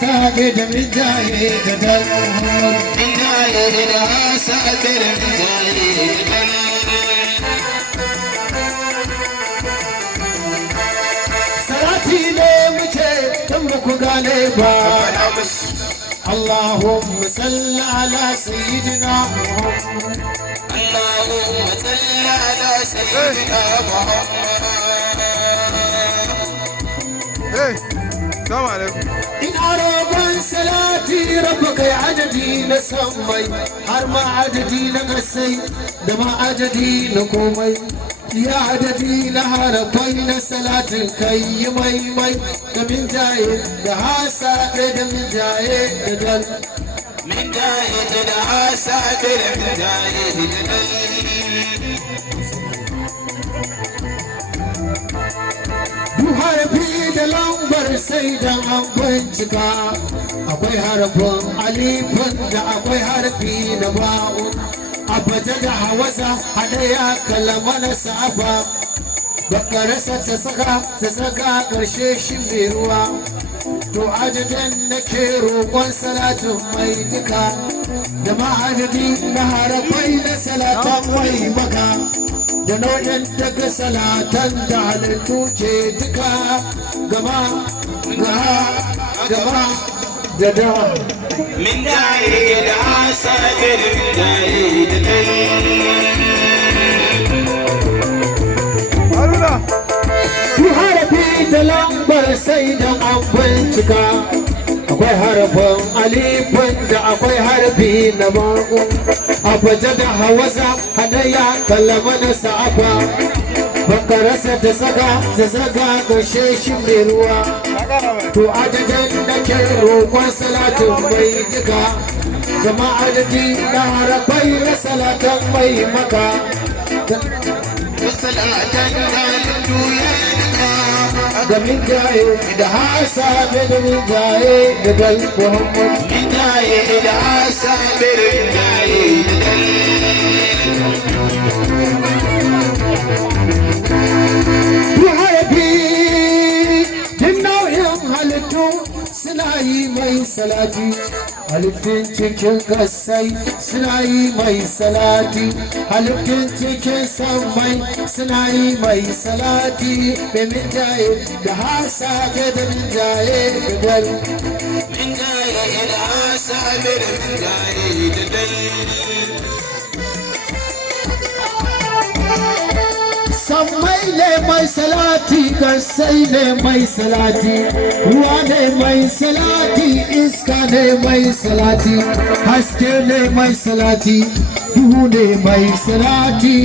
ساجد من جاي جدل من جاي لها ساتر من جاي صلاتي لمجي تمك غالبا اللهم صل على سيدنا محمد اللهم صل على سيدنا محمد. السلام عليكم. إن أربع صلاتي ربك يا عددي نسمي هرما عددي نغسي دما عددي نكومي يا عددي نهار بين صلاة كي مي مي من جاي دها ساعد من جاي دل من جاي لها ساتر من جاي harfi da lambar sai da an bincika akwai harfin alifin da akwai harfi na ba'un abaja da hawasa hada ya kalama na sa'aba bakarasa ta saka karshe shi mai ruwa to adadin na ke roƙon salatin mai duka da ma'adadi na harafai na salatan mai maka da nau'in daga salatan da halittu ke duka gama gaba da da من جاي لها ساتر من جاي هارونا. harafi da lambar sai da an bincika akwai harafin alifin da akwai harfi na ba'un abaja da hawasa hadaya kalama na sa'aba bakarasa ta zaga ƙarshe shi mai ruwa to adadin da ke roƙon salatin mai duka gama adadi na harafai na salatan mai maka da min jaye da hasa da min jaye da dal muhammad من جاي لها ساتر من جاي harafi din nau'in halittu suna yi mai salati halittun cikin kasai suna yi mai salati halittun cikin sammai suna yi mai salati da min jaye da hasa da min jaye da dal من جاي لها ساتر من جاي sammai ne mai salati kasai ne mai salati ruwa ne mai salati iska ne mai salati haske ne mai salati duhu ne mai salati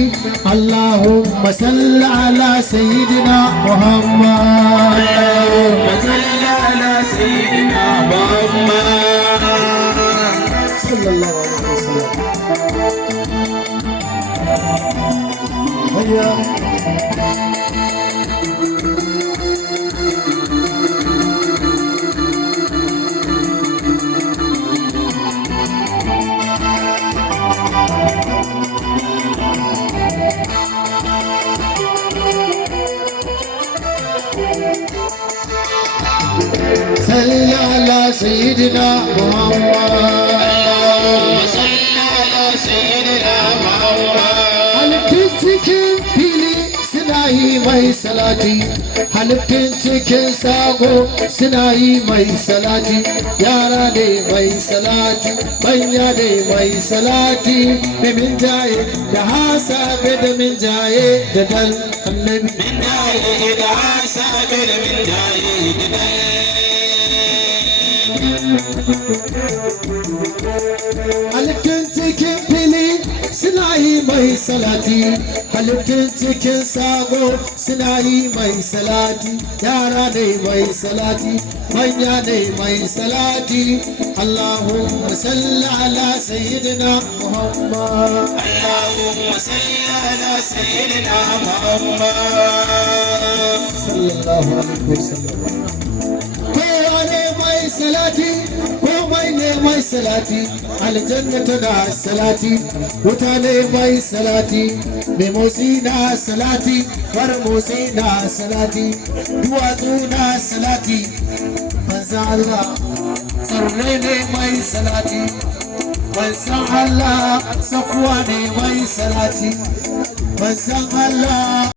allahumma salli ala sayyidina muhammad صل على سيدنا محمد. sallallahu alaihi wasallam صل على سيدنا محمد صل على سيدنا محمد. halittun cikin fili suna yi mai salati halittun cikin sago suna yi mai salati yara ne mai salati manya ne mai salati da min jaye da hasa da min jaye da dal annabi من جاي لها ساتر من جاي halittun cikin fili suna yi mai salati halittun cikin sago suna yi mai salati yara ne mai salati manya ne mai salati allahumma salli ala sayyidina muhammad اللهم صل على سيدنا محمد. sallallahu alaihi wasallam kowa ne mai salati komai ne mai salati aljanna tana salati wuta ne mai salati mai motsi na salati far motsi na salati duwatsu na salati ban manzan Allah tsirrai ne mai salati manzan Allah safuwa ne mai salati manzan Allah